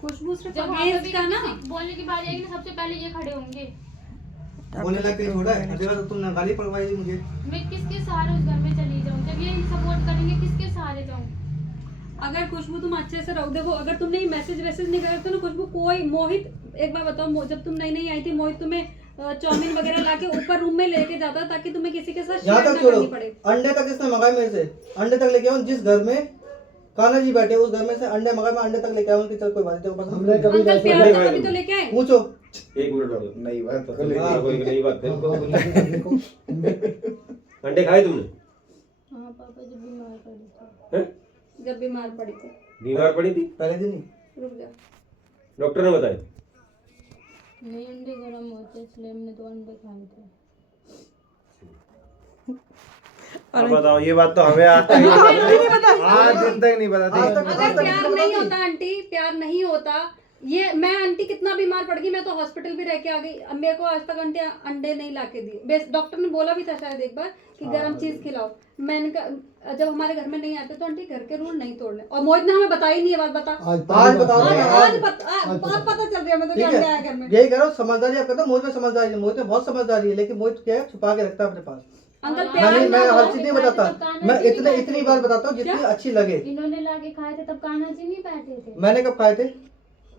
खुशबू सिर्फ जब अगेंस्ट का ना बोलने की बारी आएगी ना सबसे पहले ये खड़े होंगे। बोलने लग के छोड़ा है, हर जगह तो तुमने गाली पड़वाई थी मुझे। मैं किसके सहारे उस घर में चली जाऊँ? जब ये सपोर्ट करेंगे किसके सहारे जाऊँ? अगर खुशबू तुम अच्छे से रहो, देखो अगर तुमने ये मैसेज नहीं करे तो ना खुशबू, कोई मोहित, एक बार बताओ, जब तुम नई आई थी मोहित तुम्हें चाउमीन वगैरह लाके ऊपर रूम में लेके जाता ताकि तुम्हें किसी के साथ यहाँ शेयर तक ना छोड़ो, करनी पड़े। अंडे तक इसने मंगाए मेरे से, अंडे तक लेके आऊँ। जिस घर में कान्हा जी बैठे उस घर में से अंडे मंगाए, मैं अंडे तक लेके आऊँ कि चल कोई बात नहीं, पसंद हमने कभी अंकल प्यार से कभी तो लेके आए। पूछो। एक मिनट और नई बात तो कोई नई बात है। देखो अंडे खाए तुमने? हाँ पापा जब बीमार पड़ी थी। हैं? जब बीमार पड़ी थी। बीमार पड़ी थी? पहले दिन ही रुक जा। डॉक्टर ने बताया? नहीं अंडे गर्म होते इसलिए हमने तो अंडे खाए थे। अब बताओ, ये बात तो हमें आज तक आज दिन तक नहीं पता थी। अगर प्यार नहीं होता आंटी, प्यार नहीं होता, ये मैं आंटी कितना बीमार पड़ गई, मैं तो हॉस्पिटल भी रह के आ गई, अब मेरे को आज तक आंटी अंडे नहीं लाके दिए। डॉक्टर ने बोला भी था शायद एक बार कि गर्म चीज खिलाओ। मैंने कहा जब हमारे घर में नहीं आते तो आंटी घर के रूल नहीं तोड़ने। और मोहित ने हमें बताई नहीं ये बात। बता आज बताओ ना, आज बात पता चल रही है हमें तो क्या ठीक आया है, घर में। यही करो, समझदारी आप कहते हो मोहित में समझदारी है, मोहित में बहुत समझदारी है, लेकिन मोहित क्या है, छुपा के रखता है अपने पास। अंकल मैं प्यार मैं ना हर हो, चीज नहीं बताता, मैं इतनी बार बताता हूँ जितनी अच्छी लगे। इन्होंने लाके खाए थे तब कान्हा जी नहीं बैठे थे। मैंने कब खाए थे?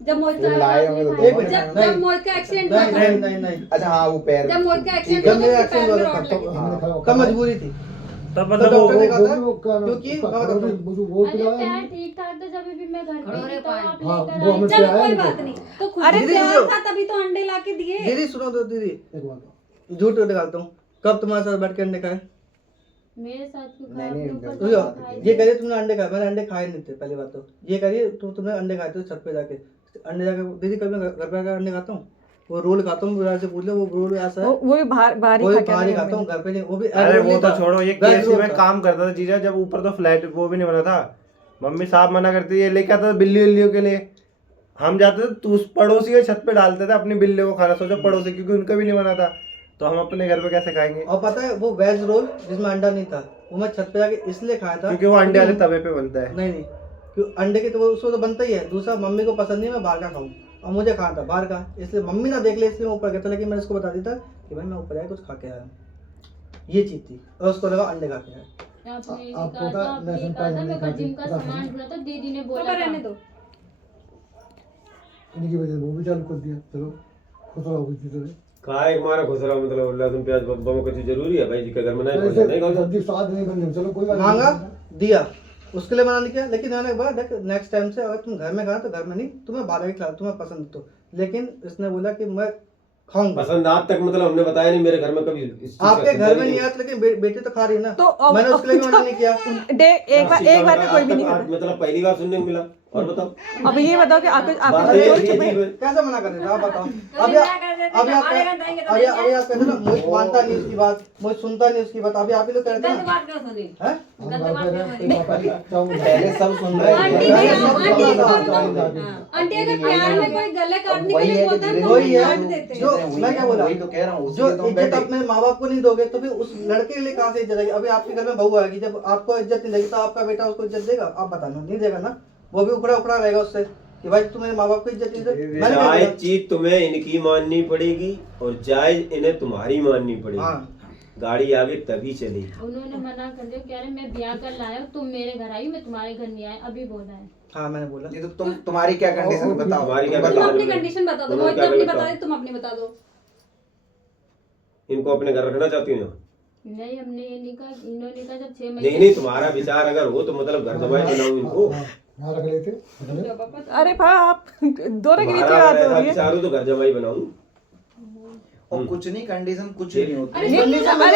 जब मोहित वो लाए होंगे तो एक मिनट, जब मोहित का एक्सीडेंट हुआ नहीं था, नहीं नहीं नहीं, अच्छा हाँ, वो पैर जब मोहित का एक्सीडेंट जब हुआ मेरा था उसके पैर में एक्सीडेंट रॉड हुआ लगी थी। कब मजबूरी थी, तब तो मतलब डॉक्टर ने कहा था वो क्योंकि मैं बताता हूँ, अरे पैर ठीक ठाक था जब भी मैं घर पे थी तो आप हाँ, लेकर वो आए। हमें चलो प्यार कोई नहीं बात था। नहीं, तो खुद अरे प्यार दीदी, था तभी तो अंडे लाके दिए। दीदी सुनो तो दीदी, एक बात झूठ निकालता हूँ, कब तुम्हारे साथ बैठ के अंडे खाए? मेरे साथ क्यों नहीं, खाए? नहीं, अपने ऊपर तो खाए ये थे। करिए तुमने अंडे खाए, मैंने अंडे खाए नहीं थे पहली बात तो। ये करिए तुमने अंडे खाए थे छत पे जाके, अंडे जाके। दीदी कभी मैं घर पे आकर अंडे खाता हूँ, वो रोल खाता हूँ, बुरा से पूछ लो, वो रोल ऐसा है, वो भी बाहर वो ही भी खा के बाहर ही आने खाता हूँ, घर पे नहीं। वो भी अरे रोल वो नहीं तो था, छोड़ो, ये वेज केसी रोल में था। काम करता था जीजा, जब ऊपर तो फ्लैट वो भी नहीं बना था, मम्मी साहब मना करती है, लेके आता था बिल्ली उल्लियों के लिए। हम जाते थे तो उस पड़ोसी के छत पे डालते थे अपनी बिल्लियों को खाना, सोचो पड़ोसी, क्योंकि उनका भी नहीं बना था, तो हम अपने घर पे कैसे खाएंगे? और पता है वो वेज रोल जिसमें अंडा नहीं था, वो मैं छत पे जाके इसलिए खाया था क्योंकि वो अंडे वाले तवे पे बनता है। नहीं नहीं, क्यों अंडे की तो वो उसको तो बनता ही है। दूसरा मम्मी को पसंद नहीं, मैं बाहर का खाऊं, और मुझे खाना था बाहर का, इसलिए मम्मी ना देख ले इसलिए मैं ऊपर गया था। लेकिन मैंने उसको बता दिया था कि भाई मैं ऊपर जाके कुछ खा के आया हूं, ये चीज थी, और उसको लगा अंडे खा के आया। आपने ये आपको कहा था, पता, आपने ये लहसुन कहा था, प्याज मेरे को नहीं जिम का खाते, सामान ढूंढा था, दीदी ने बोला पापा था। रहने दो। इनकी वजह से वो भी चालू कर दिया। चलो खुश रहो किसी तरह। खाए मारा खुसरा, मतलब लहसुन प्याज बम्बा में कुछ जरूरी है भाई जी के घर में? नहीं ऐसे नहीं खाओ। सब्जी स्वाद नहीं बन, चलो कोई बात नहीं। मांगा दिया, उसके लिए मना नहीं किया। लेकिन मैंने बोला देख नेक्स्ट टाइम से अगर तुम घर में खाना तो घर में नहीं, तुम्हें बाहर ही खिला, तुम्हें पसंद तो। लेकिन इसने बोला कि मैं खाऊंगा। पसंद आज तक मतलब हमने बताया नहीं, मेरे घर में कभी इस चीज का आपके घर में नहीं नहीं आया, लेकिन बेटी तो खा रही है ना, तो अब- मैंने उसके लिए भी मना नहीं किया। एक बार में कोई भी नहीं आज खाता। मतलब पहली बार सुनने को मिला। और बताओ अब ये बताओ कि आपके बात आपके ये दोस्त ये चुप है। चीज है। कैसे मना कर देते आप बताओ? अभी अभी आप कहते ना मोहित मानता नहीं उसकी बात, मोहित सुनता नहीं उसकी बात। अभी आप ही लोग कहते हैं ना, हैं? हम घर पे रहे, पापा की चाउमीन पहले सब सुन रहे आंटी थे। नहीं, सब आंटी सुन रहा बोल था। दो। आंटी अगर प्यार में कोई गले काटने के वही लिए है कि बोलता है धीरे तो वही हम है काट देते हैं। जो मैं क्या बोला, वही तो कह रहा हूँ, जो उसी के तो इज्जत बैठे। अपने माँ बाप को नहीं दोगे तो फिर उस लड़के के लिए कहाँ से इज्जत आएगी? अभी आपके घर में बहू आएगी, जब आपको इज्जत नहीं देगी तो आपका बेटा उसको इज्जत देगा? आप बताना, नहीं देगा ना, वो भी उखड़ा उखड़ा रहेगा उससे कि भाई तुम मेरे माँ बाप को इज्जत नहीं दे। मैंने क्या जायज किया? चीज तुम्हें इनकी माननी पड़ेगी और जायज इन्हें तुम्हारी माननी पड़ेगी। हाँ, गाड़ी आगे तभी चलेगी। उन्होंने मना कर दिया, कह रहे मैं ब्याह कर लाया हूं, तुम मेरे घर आई, मैं तुम्हारे घर नहीं आया, अभी बोला है। हाँ मैंने बोला। नहीं तो तुम्हारी क्या कंडीशन बताओ? तुम्हारी क्या तुम तुम बताओ। अपनी कंडीशन बता दो, उन्होंने मोहित क्या ने अपनी गलत बता कहा? दी, तुम अपनी बता दो। इनको अपने घर रखना चाहती हो? नहीं हमने ये नहीं कहा, इन्होंने कहा जब 6 नहीं महीने नहीं, तुम्हारा विचार अगर हो तो मतलब घर जमाई बनाओ इनको। यहाँ रख लेते, रख ले। अरे भाई आप दोनों के बीच में तुम्हारा बात अगर हो ऐसा रही है। विचार हो तो घर जमाई बनाऊं। और कुछ नहीं, कंडीशन कुछ नहीं होती। अरे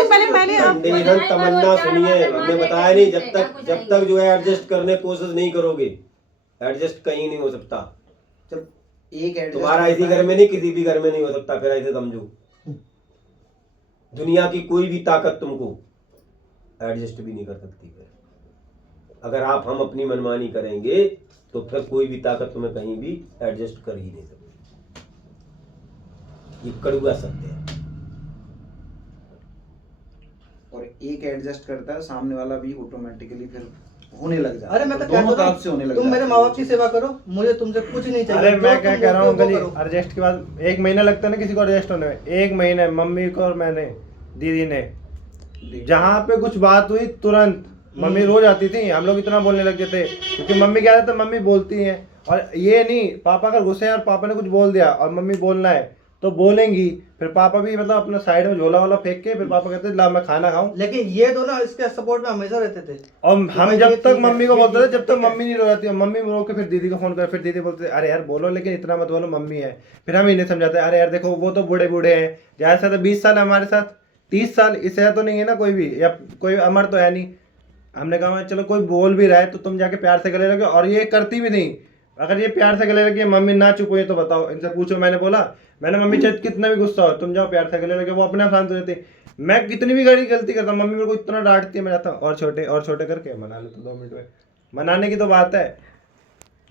पहले मैंने आप कंडीशन तमन्ना सुनिए, हमने बताया नहीं, जब तक जो है एडजस्ट करने की कोशिश नहीं करोगे, एडजस्ट कहीं नहीं हो सकता। जब एक adjust तुम्हारा इसी घर में नहीं, किसी भी घर में नहीं हो सकता। फिर ऐसे समझो, दुनिया की कोई भी ताकत तुमको एडजस्ट भी नहीं कर सकती। फिर अगर आप हम अपनी मनमानी करेंगे तो फिर कोई भी ताकत तुम्हें कहीं भी एडजस्ट कर ही नहीं सकती। ये कड़वा सत्य है। और एक एडजस्ट करता है, सामने वाला भी ऑटोमेटिकली फिर होने लग जाता अरे है, मैं तो दोनों कहता तरफ हूँ, से होने लग तुम मेरे जाता माँ है। बाप की सेवा करो, मुझे तुमसे कुछ नहीं चाहिए। अरे जो मैं तुम क्या कह रहा हूँ बोलते हो अंकल वो जी, करो। एडजस्ट के बाद 1 महीना लगता है ना किसी को एडजस्ट होने में, 1 महीने मम्मी को और मैंने, दीदी ने, जहाँ पे कुछ बात हुई तुरंत मम्मी रोज आती थी, हम लोग इतना बोलने लग जाते क्योंकि मम्मी क्या रहता, मम्मी बोलती हैं, और ये नहीं पापा अगर गुस्से हैं और पापा ने कुछ बोल दिया और मम्मी बोलना है तो बोलेंगी, फिर पापा भी मतलब अपना साइड में झोला वोला फेंक के फिर पापा कहते ला मैं खाना खाऊं। लेकिन ये दोनों इसके सपोर्ट में हमेशा रहते थे। और हम भाई जब ये तक ठीक है, मम्मी को ये बोलते थे, ठीक जब है, तक ठीक है। मम्मी नहीं रो जाती, मम्मी रो के फिर दीदी को फोन कर, फिर दीदी बोलते अरे यार बोलो लेकिन इतना मत बोलो मम्मी है, फिर हम इन्हें समझाते अरे यार देखो वो तो बूढ़े बूढ़े हैं, ज्यादा से ज्यादा 20 साल हमारे साथ, 30 साल, इससे ज्यादा तो नहीं है ना कोई भी, या कोई अमर तो है नहीं। हमने कहा चलो कोई बोल भी रहा है तो तुम जाके प्यार से गले लगे, और ये करती भी नहीं। अगर ये प्यार से गले लगे, मम्मी ना चुप हुई तो बताओ, इनसे पूछो, मैंने बोला मैंने मम्मी चाहे कितना भी गुस्सा हो तुम जाओ प्यार से गले लगे, वो अपने आप शांत हो जाती। मैं कितनी भी बड़ी गलती करता हूँ मम्मी मेरे को इतना डांटती है, मैं जाता हूँ और छोटे करके मना लेता 2 मिनट में, मनाने की तो बात है,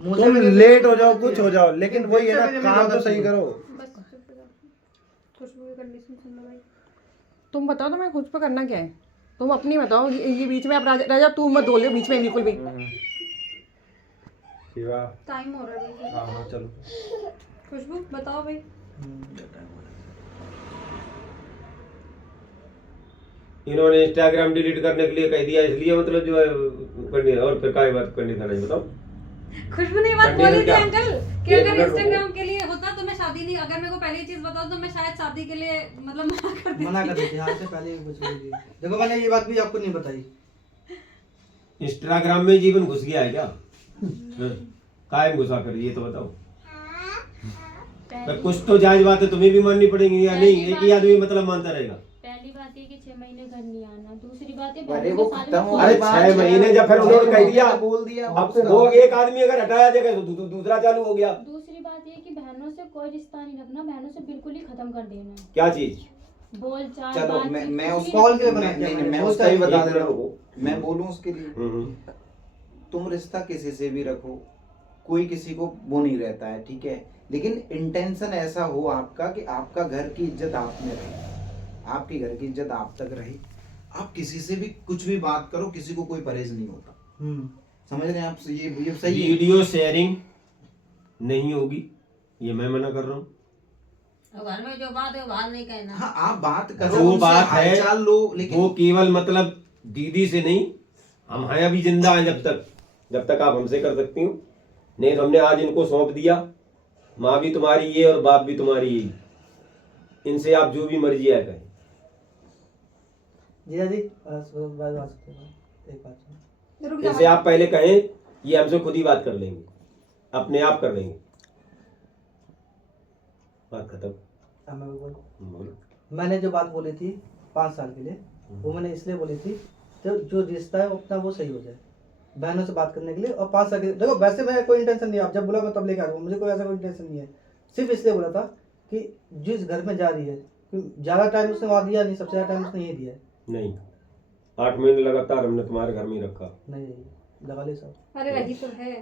मुझे तुम भी- लेट हो जाओ कुछ हो जाओ, लेकिन वही है ना मुझसे भी काम तो नहीं सही करो। बस चुप हो जाओ। खुशबू की कंडीशन सुन लो भाई। तुम बताओ तुम्हें खुद पे करना क्या है, तुम अपनी बताओ, ये बीच में आप राजा तू मत बोलियो बीच में बिल्कुल भी। शिवा टाइम हो रहा है भाई। हाँ चलो। खुशबू बताओ भाई। इन्होंने इंस्टाग्राम डिलीट करने के लिए कह दिया, इसलिए मतलब जो है करनी, और फिर काय बात करनी था, नहीं बताओ। खुशबू ने ये बात कंटिन्यू बोली थी क्या? अंकल कि एक अगर मिनट रुको। इंस्टाग्राम के लिए होता तो मैं शादी नहीं, अगर मेरे को पहले ये चीज बताओ तो मैं शायद शादी के लिए मतलब मना कर देती। मना कर देती, हाँ से पहले ही कुछ बोल दिया। देखो मैंने ये बात भी आपको नहीं बताई। इंस्टाग्राम में जीवन घुस गया है क्या? कायम घुसा कर, ये तो बताओ। पर कुछ तो जायज बात है तुम्हें भी माननी पड़ेगी या नहीं, एक ही आदमी मतलब मानता रहेगा। पहली बात ये कि 6 महीने घर नहीं आना, दूसरी बात है अरे बहनों वो के साथ खत्म में हो अरे गई बात 6 महीने जब फिर उन्होंने कह दिया, बोल दिया, अब वो एक आदमी अगर हटाया जाएगा तो दूसरा चालू हो गया। दूसरी बात ये कि बहनों से कोई रिश्ता नहीं रखना, बहनों से बिल्कुल ही खत्म कर देना, क्या चीज? बोल चाल चलो बातचीत मैं कुछ उस भी कॉल के नहीं बना रखना। दिया मैं मैंने, उसका ही बता एक दे मिनट रहा रुको। हूँ, मैं बोलूँ उसके लिए, तुम रिश्ता किसी से भी रखो, कोई किसी को वो नहीं रहता है, ठीक है, लेकिन इंटेंशन ऐसा हो आपका कि आपका घर की इज्जत आप में रहे, आपके घर की इज्जत आप तक रहे, आप किसी से भी कुछ भी बात करो, किसी को कोई परहेज नहीं होता। समझ रहे हैं आप? ये सही है। वीडियो शेयरिंग नहीं होगी, ये मैं मना कर रहा हूँ। घर में जो बात है वो बाहर नहीं कहना। हाँ आप बात करो, जो उनसे बात है हालचाल लो, लेकिन वो केवल मतलब दीदी से नहीं, हम हैं अभी जिंदा हैं जब तक आप हमसे कर सकती हो, नहीं तो हमने आज इनको सौंप दिया। माँ भी तुम्हारी ये और बाप भी तुम्हारी ये, इनसे आप जो भी मर्जी है कहें। जीजा जी बात सकते हैं, एक बात सुनो। रुक जाओ इनसे आप पहले कहें, ये हमसे खुद ही बात कर लेंगे, अपने आप कर लेंगे, बात खत्म। अब मैं बोलूं? बोलो। मैंने जो बात बोली थी 5 साल के लिए, वो मैंने इसलिए बोली थी तो जो रिश्ता है वो अपना वो सही हो जाए, बहनों से बात करने के लिए। और 5 साल के लिए देखो, वैसे मैं कोई इंटेंशन नहीं है, आप जब बोला मैं तब लेकर आ जाऊँ, मुझे कोई ऐसा कोई इंटेंशन नहीं है। सिर्फ इसलिए बोला था कि जिस घर में जा रही है, ज़्यादा टाइम उसने वहाँ दिया नहीं, सबसे ज़्यादा टाइम उसने यही दिया है। नहीं, 8 महीने लगातार हमने तुम्हारे घर में ही रखा। नहीं लगा ले सब। अरे रही तो है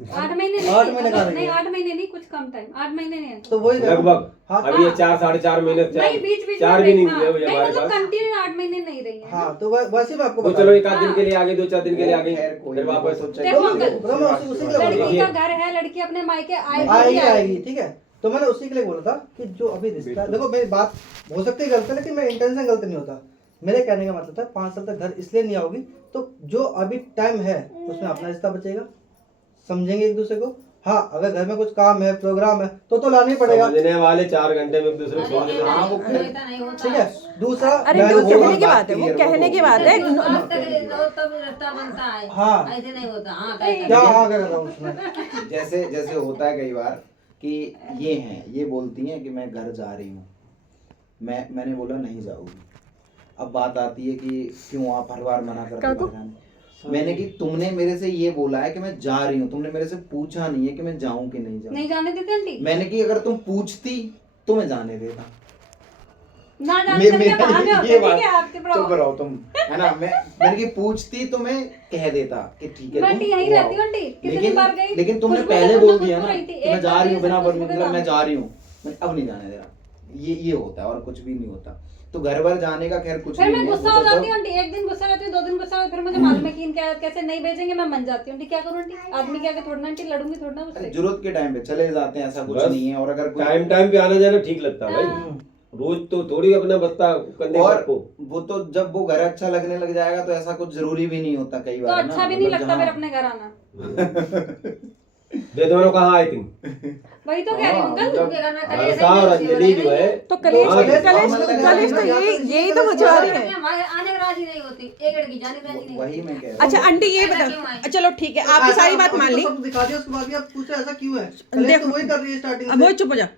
8 महीने नहीं, 8 महीने का रही नहीं है। 8 महीने नहीं, कुछ कम टाइम, 8 महीने नहीं है तो वही देखो। लगभग हाँ, अभी ये 4 साढ़े 4 महीने, नहीं, बीच बीच 4 में भी नहीं हाँ, हुए हुए नहीं हमारे मतलब पास। कंटिन्यू 8 महीने नहीं रही है। हाँ तो वैसे मैं आपको तो बता चलो रहा एक आध दिन के लिए आगे, 2-4 दिन के लिए आगे, खैर कोई फिर नहीं, वापस वो तो देखो हूँ। अंकल, तो मैं उसी के लिए बोल रहा लड़की हूँ। का घर है, लड़की अपने मायके आएगी आएगी आएगी, ठीक है। तो मैंने उसी के लिए बोला था कि जो अभी रिश्ता, देखो मेरी बात हो सकती है गलत है, लेकिन मेरा इंटेंशन गलत नहीं होता। मेरे कहने का मतलब था 5 साल तक घर इसलिए नहीं आओगी तो जो अभी टाइम है उसमें अपना रिश्ता बचेगा, समझेंगे एक दूसरे को। हाँ अगर घर में कुछ काम है, प्रोग्राम है तो लाना ही पड़ेगा, समझने वाले 4 घंटे में एक दूसरे को समझ लेना। हाँ, वो अरे ऐसा नहीं होता। ठीक है। दूसरा अरे मैं वो वो कहने बात- की बात है, वो कहने की बात है। बात तक तब रिश्ता बनता है। हाँ। ऐसे नहीं होता। हाँ क्या हाँ क्या कर रहा हूँ उसमें। जैसे होता है कई बार कि ये हैं, ये बोलती हैं कि मैं घर जा रही हूँ, मैंने बोला नहीं जाऊंगी। अब बात आती है कि क्यों आप हर बार मना करते हो घर जाने। मैंने कि तुमने मेरे से ये बोला है कि मैं जा रही हूँ, तुमने मेरे से पूछा नहीं है कि मैं जाऊँ कि नहीं जाऊँ। नहीं जाने देते आंटी, मैंने कि अगर तुम पूछती तो मैं जाने देता। ना जाने देते बहाने होते ये हैं, बात, ठीक है आपके चुप रहो तुम, है ना। मैंने कि पूछती तो मैं कह देता कि ठीक है मैं तुम आंटी यहीं वो रहती हूँ आओ। आंटी, कितनी बार गई। लेकिन तुमने खुशबू पहले से बोल खुशबू दिया ना रही थी, कि मैं एक जा बार रही हूँ ये बिना सब खुशबू मतलब के मैं साथ। जा रही हूँ, मैं अब नहीं जाने दे रहा। ये होता है और कुछ भी नहीं होता। तो घर भर जाने का खैर कुछ फिर नहीं मैं है, गुस्सा वो हो तो जाती सब- हूँ आंटी, एक दिन गुस्सा रहती हूँ, 2 दिन गुस्सा, फिर मुझे मालूम है कि इनके कैसे नहीं भेजेंगे, मैं मन जाती हूँ आंटी, क्या करूँ आंटी, आदमी क्या थोड़ा ना आंटी, लड़ूंगी थोड़ा ना अरे उससे। जरूरत के टाइम पे चले जाते हैं, ऐसा कुछ बस नहीं है। और अगर कोई टाइम टाइम पे आना जाना ठीक लगता है भाई, हाँ। रोज तो थोड़ी अपना बस्ता कंधे और पर को। वो तो जब वो घर अच्छा लगने लग जाएगा तो ऐसा कुछ जरूरी भी नहीं होता कई तो बार ना, अच्छा भी नहीं मतलब लगता फिर जहाँ- अपने घर आना। वे दोनों कहाँ आए तुम? वही तो कह रही हूँ अंकल। उनके घर में कलेश हर्षा और अंजलि जो है तो कलेश हाँ, कलेश हाँ, कलेश तो यही तो मचवा रही है। हमारे आने की राजी नहीं होती, एक लड़की जाने की राजी नहीं वही होती। मैं कह रहा हूँ। अच्छा आंटी ये ऐसा क्यों बता, है? चलो ठीक है, आपकी सारी बात मान ली। सब दिखा दिया, उसके बाद भी आप पूछ रहे ऐसा क्यों है? कलेश देखो, तो वही कर रही है स्टार्टिंग अब वो से। चुप हो जा,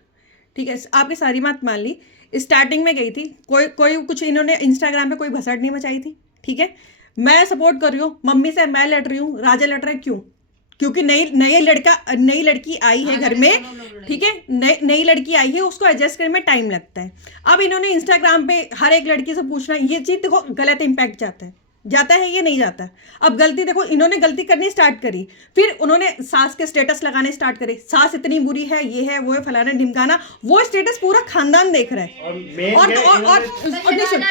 ठीक है, आपकी सारी बात मान ली। स्टार्टिंग में गई थी, कोई कुछ इन्होंने इंस्टाग्राम पे कोई भसड़ नहीं मचाई थी, ठीक है। मैं सपोर्ट कर रही हूँ, मम्मी से मैं लड़ रही हूँ, राजा लड़ रहा है, क्यों? क्योंकि नई लड़की आई है घर में, ठीक है, नई लड़की आई है, उसको एडजस्ट करने में टाइम लगता है। अब इन्होंने इंस्टाग्राम पे हर एक लड़की से पूछना, ये चीज़ देखो गलत इम्पैक्ट जाता है ये नहीं जाता। अब गलती देखो, इन्होंने गलती करनी स्टार्ट करी, फिर उन्होंने सास के स्टेटस लगाने स्टार्ट करे, सास इतनी बुरी है, ये है वो है, फलाना ढिमकाना, वो स्टेटस पूरा खानदान देख रहा है। और नहीं सुन,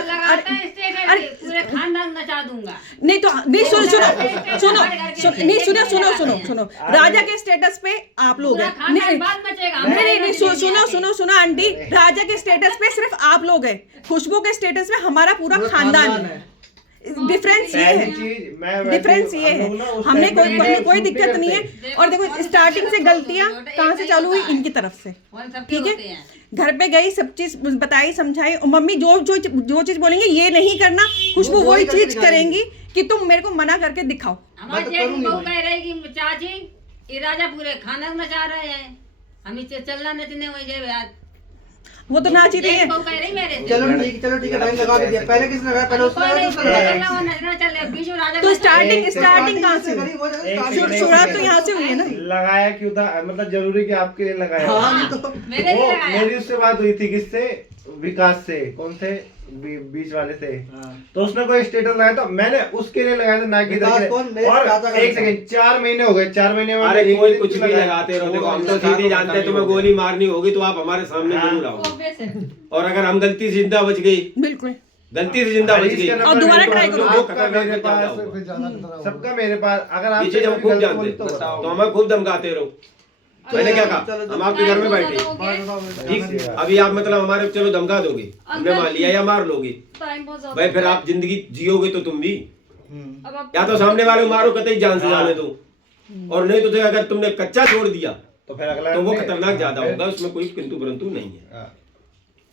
अरे पूरे खानदान नचा दूंगा। नहीं तो नहीं सुनो, राजा के स्टेटस पे आप लोग हैं, नहीं सुनो आंटी, राजा के स्टेटस पे सिर्फ आप लोग हैं, खुशबू के स्टेटस पे हमारा पूरा खानदान है। डिफरेंस ये है, डिफरेंस ये है, हमने कोई दिक्कत नहीं है। और देखो स्टार्टिंग से गलतियां कहाँ से चालू हुई, इनकी तरफ से, ठीक है। घर पे गई, सब चीज बताई समझाई, और मम्मी जो चीज बोलेंगे ये नहीं करना, खुशबू वही चीज करेंगी कि तुम मेरे को मना करके दिखाओ। हमारी जेठ की बहू कह रही कि चाची ये राजा पूरे खाना नचा रहे हैं, हम इसे चलना नचने हुए जे वो तो नाच ही रही है। बहू कह रही मेरे से। चलो ठीक है, टाइम लगा भी दिया। पहले किसने लगाया? पहले उसने लगाया, दूसरा लगाया। नचना चल रहा है, बीच में राजा तो नचा- स्टार्टिंग कहाँ से करी, हुई? वो जगह starting से शुरुआत तो यहाँ से हुई है ना। लगाया क्यों था, मतलब जरूरी कि आपके लिए लगाया? हाँ, नहीं तो मेरे वो लिए लगाया। मेरी उससे बात हुई थी, किससे? विकास से। कौन थे? बीच वाले से। तो उसने कोई स्टेटस लगाया था, मैंने उसके लिए लगाया था, ना कि विकास इधर के कौन? लिए। मेरे और चाचा का एक लड़का। सेकंड, 4 महीने हो गए, 4 महीने में अरे एक कोई दिन कुछ भी लगाया। लगाते रहो, देखो हम तो सीधे जानते हैं तुम्हें गोली मारनी होगी तो आप हमारे सामने जरूर आओ, और अगर हम गलती से जिंदा बच गई, बिल्कुल, गलती से जिंदा बच गई, और दोबारा ट्राई करो। वो आपका खतरनाक मेरे से ज्यादा पास, होगा। फिर ज्यादा खतरा होगा। सबका मेरे पास, अगर आप ये चीज हम खूब जानते हैं, बताओ। तो हमें खूब धमकाते रहो। मैंने क्या कहा, हम आपके घर में बैठे, ठीक, अभी आप मतलब हमारे चलो धमका दोगे, हमने मान लिया, या मार लोगे टाइम बहुत ज्यादा भाई, फिर आप जिंदगी जियोगे तो तुम भी, अब आप या तो सामने वाले को मारो कतई जान से जाने दो, और नहीं तो अगर तुमने कच्चा छोड़ दिया तो फिर अगला तो वो खतरनाक ज्यादा होगा, उसमें कोई किंतु परंतु नहीं है।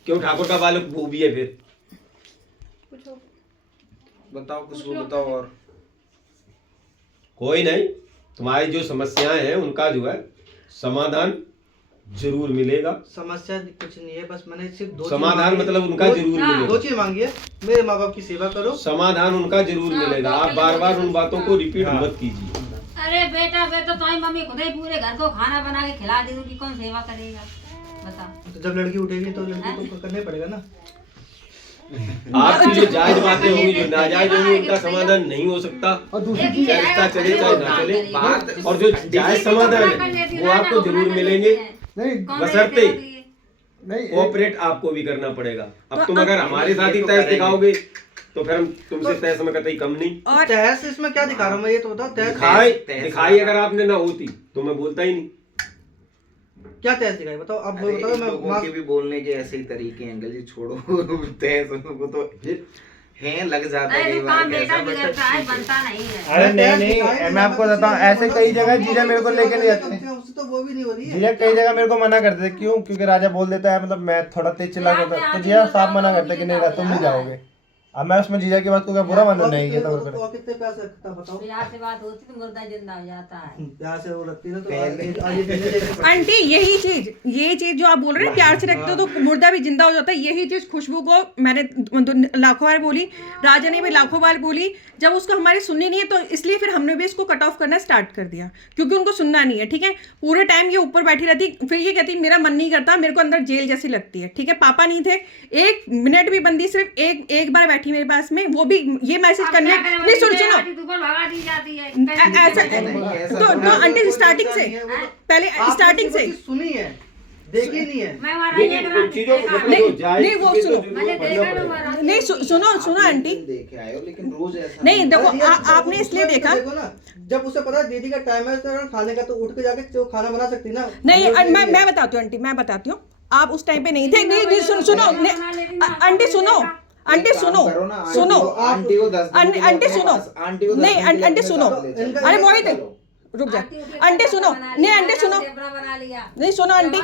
क्यों ठाकुर का बालक वो भी है फिर। पूछो। बताओ कुछ, वो बताओ। और कोई नहीं, तुम्हारी जो समस्याएं हैं उनका जो है समाधान जरूर मिलेगा। समस्या कुछ नहीं है, बस मैंने सिर्फ दो चीज समाधान मांगी है। मतलब उनका जरूर हाँ। दो मिलेगा, चीज मांगी है, मेरे माँ बाप की सेवा करो। समाधान उनका जरूर हाँ, मिलेगा। तो आप पहले बार बार तो उन बातों को रिपीट हाँ। मत कीजिए। अरे बेटा तुम्हारी मम्मी खुद ही पूरे घर को खाना बना के खिला दी, उनकी कौन सेवा करेगा बता। तो जब लड़की उठेगी तो लड़की को करना ही पड़ेगा ना। आपकी जो जायज बातें होंगी, जो नाजायज होंगी, उनका समाधान नहीं हो सकता। और दूसरी एक चीज, चाहे रिश्ता चले चाहे ना चले, बात और जो जायज समाधान है वो आपको जरूर मिलेंगे, नहीं बशर्ते नहीं कोऑपरेट आपको भी करना पड़ेगा। अब तुम तो अगर हमारे साथ ही तहस दिखाओगे तो फिर हम तुमसे तहस में कतई कम नहीं। और तहस इसमें क्या दिखा रहा हूँ मैं, ये तो बताओ। तहस दिखाई अगर आपने ना होती तो मैं बोलता ही नहीं। क्या तहस दिखाई, बताओ आप अरे बताओ। इन लोगों मैं के भी बोलने के ऐसे ही तरीके हैं अंकल जी, छोड़ो तहस उनको तो फिर हैं लग जाता है अरे कई तो बार काम बेटा कैसा, बिगड़ता है, बनता नहीं है। अरे नहीं, मैं आपको बताता हूँ, ऐसे कई जगह जीजा मेरे को लेके नहीं जाते हैं। उससे तो वो भी नहीं हो रही है। जीजा कई जगह मेरे को मना करते थे, क्यों? क्योंकि राजा बोल देता है, मतलब मैं थोड़ा तेज चिल्ला देता, तो जीजा साफ मना करते कि नहीं तुम नहीं जाओगे। अब मैं उसमें जीजा की बात को क्या बुरा मानू? नहीं, ये तो और कितने पैसे रखता बताओ। प्यार से बात होती तो मुर्दा जिंदा हो जाता है। प्यार से वो रखती ना तो पहले- आगे देने देने आंटी ये चीज जो आप बोल रहे हैं, प्यार से रखते हो तो मुर्दा भी जिंदा हो जाता है, यही चीज खुशबू को मैंने लाखों बार बोली, राजा ने भी लाखों बार बोली। जब उसको हमारी सुननी नहीं है तो इसलिए फिर हमने भी इसको कट ऑफ करना स्टार्ट कर दिया, क्योंकि उनको सुनना नहीं है, ठीक है। पूरे टाइम ये ऊपर बैठी रहती, फिर ये कहती मेरा मन नहीं करता, मेरे को अंदर जेल जैसी लगती है, ठीक है। पापा नहीं थे, 1 मिनट भी बंदी सिर्फ एक बार बैठी मेरे पास में, वो भी ये मैसेज करने नहीं, सुनो भगा दी जाती है। ऐसा तो आंटी स्टार्टिंग से, पहले आपने स्टार्टिंग जो से चीज़ सुनी है, देखी नहीं है। मैं वहाँ नहीं, रही नहीं, हूँ, उन चीजों को देखो, नहीं, जो जायज नहीं, वो चीजें तो सुनो। जरूर मैंने करना देखा है, पड़ेगा। मैं वहाँ नहीं सुनो आंटी, देखे आए हो, लेकिन रोज ऐसा नहीं होता। देखो अरे यार, आपने इसलिए उसमें देखा। देखो ना, जब उसे पता है दीदी का टाइम है तो खाने का, तो उठ के जाके जो खाना बना सकती ना। नहीं हम लोग मैं ये- मैं बताती हूँ आंटी, मैं बताती हूँ, आप उस टाइम पे नहीं थे। नहीं सुनो आंटी सुनो, आंटी एक काम सुनो करो ना, सुनो, आंटी को 10 दिन के लिए आंटी अपने सुनो, पास- आंटी को 10 नहीं दिन के लिए आंटी अपने सुनो, साथ ले चलो। इनका- अरे मोहित चलो। रुक जा, आंटी सुनो, नहीं आंटी सुनो, बना लिया नहीं सुनो आंटी,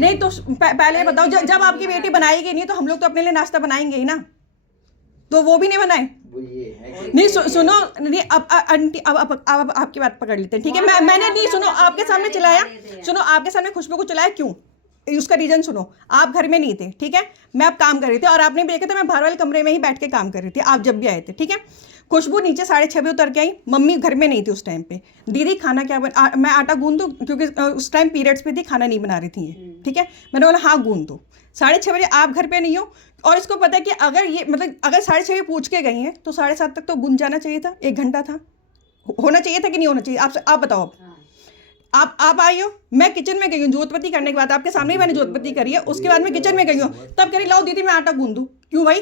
नहीं तो पहले बताओ, जब आपकी बेटी बनाएगी नहीं तो हम लोग तो अपने लिए नाश्ता बनाएंगे ही ना, तो वो भी नहीं बनाए। वो ये है कि- नहीं सुनो, नहीं अब आंटी अब आपकी बात पकड़ लेते हैं, ठीक है। मैंने नहीं, सुनो आपके सामने चिल्लाया, सुनो आपके सामने खुशबू को चिल्लाया क्यों, उसका रीजन सुनो। आप घर में नहीं थे, ठीक है, मैं अब काम कर रही थी और आपने भी देखा था मैं बाहर वाले कमरे में ही बैठ के काम कर रही थी, आप जब भी आए थे, ठीक है। खुशबू नीचे 6:30 बजे उतर के आई, मम्मी घर में नहीं थी उस टाइम पे। दीदी खाना क्या मैं आटा गूंद दूँ, क्योंकि उस टाइम पीरियड्स पे थी, खाना नहीं बना रही थी ये, ठीक है। मैंने बोला हाँ गूंद दो। 6:30 बजे आप घर पे नहीं हो और इसको पता है कि अगर ये मतलब अगर 6:30 बजे पूछ के गई हैं तो 7:30 तक तो गूंद जाना चाहिए था, 1 घंटा था, होना चाहिए था कि नहीं होना चाहिए, आप बताओ। अब आप आई हो, मैं किचन में गई हूँ जोतपत्ती करने के बाद, आपके सामने ही मैंने जोतपत्ती करी है, उसके बाद मैं किचन में गई हूँ, तब कह रही लाओ दीदी मैं आटा गूंद दूँ। क्यों भाई,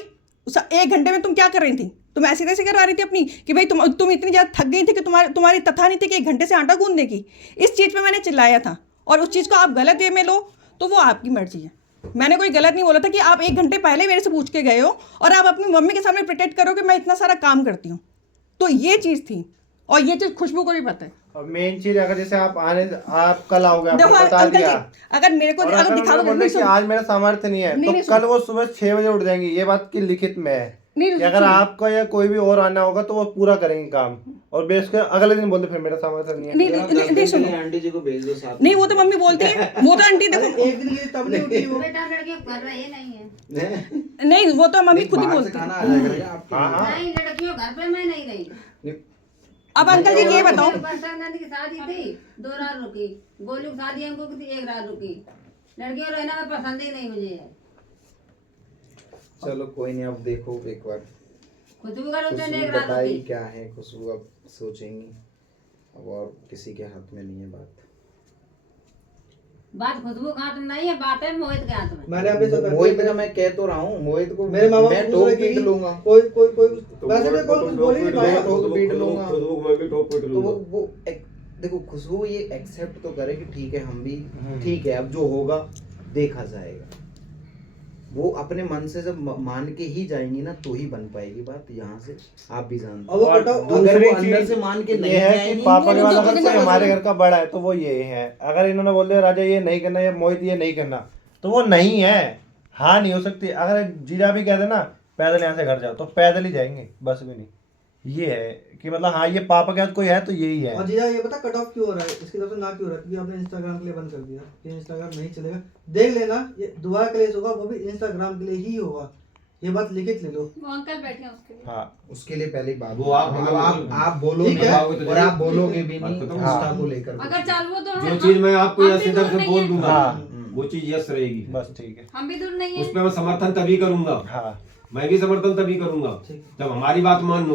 1 घंटे में तुम क्या कर रही थी, तुम ऐसे कैसे करवा रही थी अपनी कि भाई तुम इतनी ज़्यादा थक गई थी कि तुम्हारी तथा नहीं थी कि 1 घंटे से आटा गूंदने की। इस चीज़ पे मैंने चिल्लाया था, और उस चीज़ को आप गलत वे में लो तो वो आपकी मर्जी है। मैंने कोई गलत नहीं बोला था कि आप 1 घंटे पहले मेरे से पूछ के गए हो और आप अपनी मम्मी के सामने प्रिटेंड करो कि मैं इतना सारा काम करती हूँ, तो ये चीज़ थी, और ये चीज़ खुशबू को भी पता है। और मेन चीज अगर जैसे आप कल आओगे, आपने देखो बता अंकल दिया, जी, अगर मेरे को और अगर अगर दिखा उन्होंने दो बोला कि आज मेरा सामर्थ्य नहीं है, नहीं, तो कल वो सुबह 6 बजे उठ जाएंगी, ये बात की लिखित में है नहीं, कि अगर आपका या कोई भी और आना होगा तो वो पूरा करेंगे काम, और बेस के अगले दिन बोलते फिर मेरा सामर्थ्य नहीं है। नहीं आप 10 नहीं दिन के सुनो, लिए आंटी जी को भेज दो साथ नहीं वो तो मम्मी बोलती है, वो तो आंटी अरे देखो, एक दिन के लिए तब नहीं उठी वो। बेटा लड़के घर में ये नहीं है, में। नहीं वो तो मम्मी खुद ही बाहर से बोलती खाना है। आ जाया करेगा आपके हाँ, लिए। हाँ। नहीं लड़कियों घर पे मैं नहीं रही। अब अंकल जी ये बताओ, बरसात की शादी थी, 2 रात रुकी, गोलू की शादी हमको की थी, 1 रात रुकी। लड़कियों रहना में पसंद ही नहीं मुझे है। चलो कोई नहीं, अब देखो एक बार खुशबू का रुकने खुशबू 1 रात बताई रुकी। क्या है, खुशबू अब सोचेंगी, अब और किसी के हाथ में नहीं है बात। बात खुशबू के हाथ में नहीं है, बात है मोहित के हाथ में। मैंने अभी सोचा मोहित का मैं कह तो रहा हूँ, मोहित को मेरे मामा मैं को ठोक पूछ रहे पीट थे लूंगा। कोई कोई कोई तो वैसे भी कोई कुछ बोल ही नहीं पाया। ठोक पीट लूंगा। खुशबू को मैं भी ठोक पीट तो लूंगा। वो देखो खुशबू ये एक्सेप्ट तो करे कि ठीक है, हम भी ठीक है, अब जो होगा देखा जाएगा। वो अपने मन से जब मान के ही जाएंगी ना तो ही बन पाएगी बात, यहाँ से आप भी जानते अब वो और कटाओ हो। अगर वो दूसरी अंदर चीज से मान के ये नहीं है कि जाएंगी, पापा के नहीं, बाद तो अगर किसी कोई को हमारे पसंद- घर का बड़ा है तो वो ये है। अगर इन्होंने बोल दिया राजा ये नहीं करना या मोहित ये नहीं करना, तो वो नहीं है, हाँ नहीं हो सकती। अगर जीजा भी कहते ना पैदल यहाँ से घर जाओ, तो पैदल ही जाएंगे, बस भी नहीं। ये है कि मतलब हाँ ये पापा के हाथ कोई है तो यही है। और जीजा ये पता कट ऑफ क्यों हो रहा है, इसकी तरफ से ना क्यों हो रहा है, क्योंकि आपने इंस्टाग्राम के लिए बंद कर दिया, कि इंस्टाग्राम नहीं चलेगा। देख लेना, ये दोबारा क्लेश होगा वो भी इंस्टाग्राम के लिए ही होगा, ये बात लिखित ले लो। वो अंकल बैठे हैं उसके लिए। हाँ उसके लिए पहले बात वो आप बोलो, आप बोलोगे ठीक है। और आप बोलोगे भी नहीं बात तो इंस्टा को लेकर। अगर चालू तो जो चीज मैं आपको हम यस भी इधर दूर से नहीं बोल हैं। दूंगा, हाँ। वो चीज यस रहेगी। बस ठीक है। हम भी दूर नहीं उस है। पर मैं समर्थन तभी करूंगा, हाँ मैं भी समर्थन तभी करूंगा ठीक है। जब हमारी बात मान लोगी।